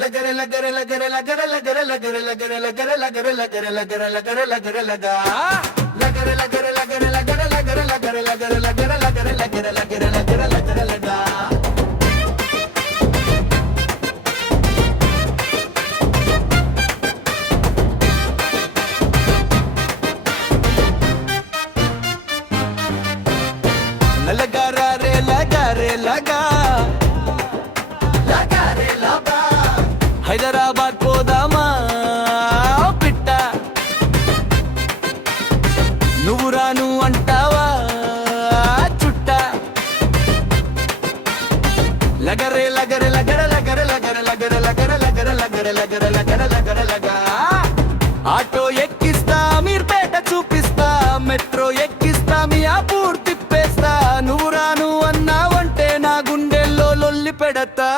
లగర లగర లగర లగర లగర లగర లగర లగర లగర లగర లగర లగర లగర లగా లగర లగర లగర లగర లగర లగర లగర లగర లగర లగర లగర లగర లగర లగా లగర రే లగా హైదరాబాద్ పోదామా పిట్ట నువ్వు రాను అంటావా చుట్ట లగరే లగరే లగర లగర లగర లగర లగర లగర లగర లగర లగర లగర లగా ఆటో ఎక్కిస్తా మీర్పేట చూపిస్తా మెట్రో ఎక్కిస్తా మియాపూర్ తిప్పేస్తా నువ్వు రాను అన్నావంటే నా గుండెల్లో లొల్లి పెడతా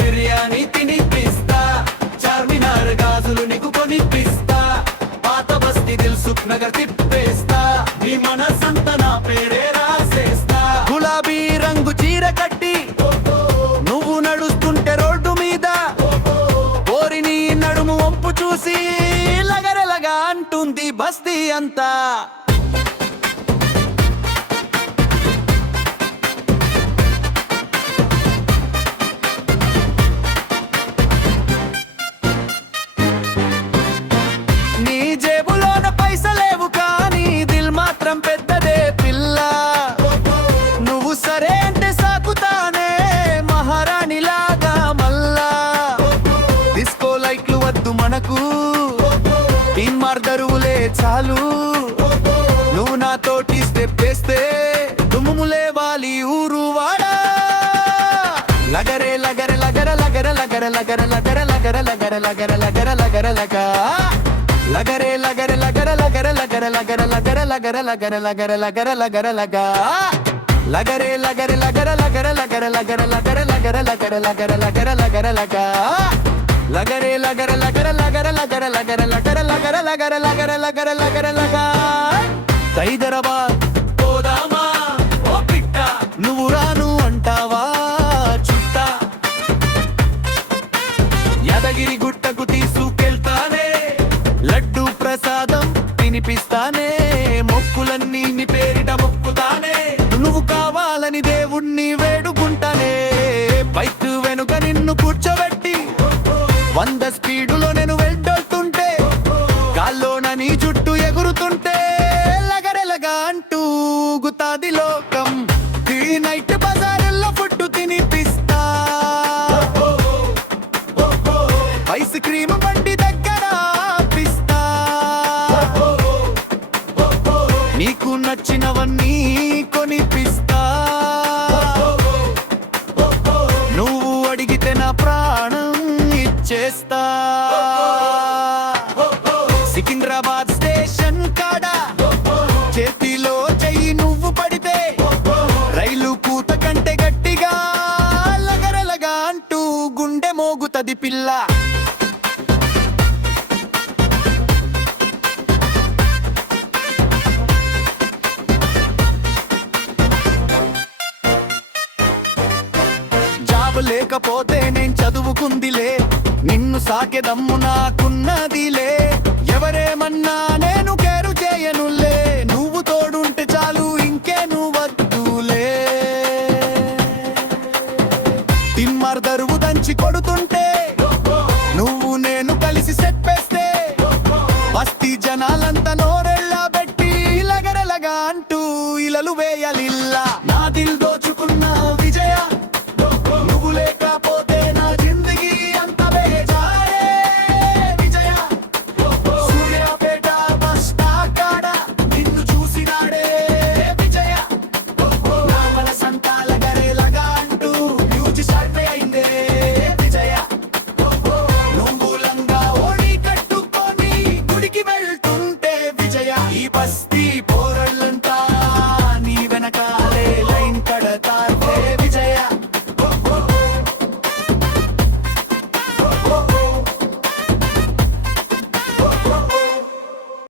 బిర్యానీ తినిపిస్తా చార్మినార్ గాజులు నీకు కొనిపిస్తా పాత బస్తీ దిల్సుఖ్ నగర్ తిప్పేస్తా నీ మనసంతా నా పేరే రాసేస్తా గులాబీ రంగు చీర కట్టి నువ్వు నడుస్తుంటే రోడ్డు మీద ఓరిని నడుము వంపు చూసి లగరలగా అంటుంది బస్తీ అంతా పెద్దదే పిల్ల నువ్వు సరే అంటే సాకుతానే మహారాణిలాగా మల్లా డిస్కో లైట్లు వద్దు మనకు టీమార్ దరువులే చాలు నువ్వు నాతోటి స్టెప్ వేస్తే దుమ్ములే వాలి ఊరు వాడా లగరే లగర లగర లగర లగర లగర లగర లగర లగర లగర లగర లగర లగా లగరే లగర లగర లగర లగర లగర లగర లగర లగర లగర లగర లగర లగా లగరే లగర లగర లగర లగర లగర లగర లగర లగర లగర లగర లగర లగా లగరే లగర లగర లగర లగర లగర లగర లగర లగర లగర లగర లగర లగా హైదరాబాద్ పోదామా ఓ పిట్ట నువ్వు రాను అంటావా చుట్ట యాదగిరి గుట్టకు తీసుకెళ్తానే లడ్డు ప్రసాదం తినిపిస్తానే మొక్కులన్నీ నీ పేరిట మొక్కుతానే నువ్వు కావాలని దేవుణ్ణి వేడుకుంటానే బైక్ వెనుక నిన్ను కూర్చోబెట్టి 100 స్పీడులో నేను వెళ్తుంటే గాల్లోన నీ చుట్టూ ఎగురుతుంటే లగరెలగా అంటూ గుతాది లోకం ఈ నైట్ బజారుల్లో ఫుడ్ తినిపిస్తా ఐస్ క్రీమ్ బండి దగ్గర నీకు నచ్చినవన్నీ కొనిపిస్తా నువ్వు అడిగితే నా ప్రాణం ఇచ్చేస్తా సికింద్రాబాద్ స్టేషన్ కాడ చేతిలో చెయ్యి నువ్వు పడితే రైలు కూత కంటే గట్టిగా లగరలగా అంటూ గుండె మోగుతది పిల్ల లేకపోతే నేను చదువుకుందిలే నిన్ను సాకెదమ్ము నాకున్నదిలే ఎవరేమన్నా నేను కేరు చేయనులే నువ్వు తోడుంటే చాలు ఇంకే నువ్వద్దులే టిమ్మర్ దరువు దంచి కొడుతుంటే నువ్వు నేను కలిసి సెప్పేస్తే బస్తీ జనాలంతా నోరెళ్ళ పెట్టి లగరలగా అంటూ ఇలలు వేయాలిల్లా నా దిల్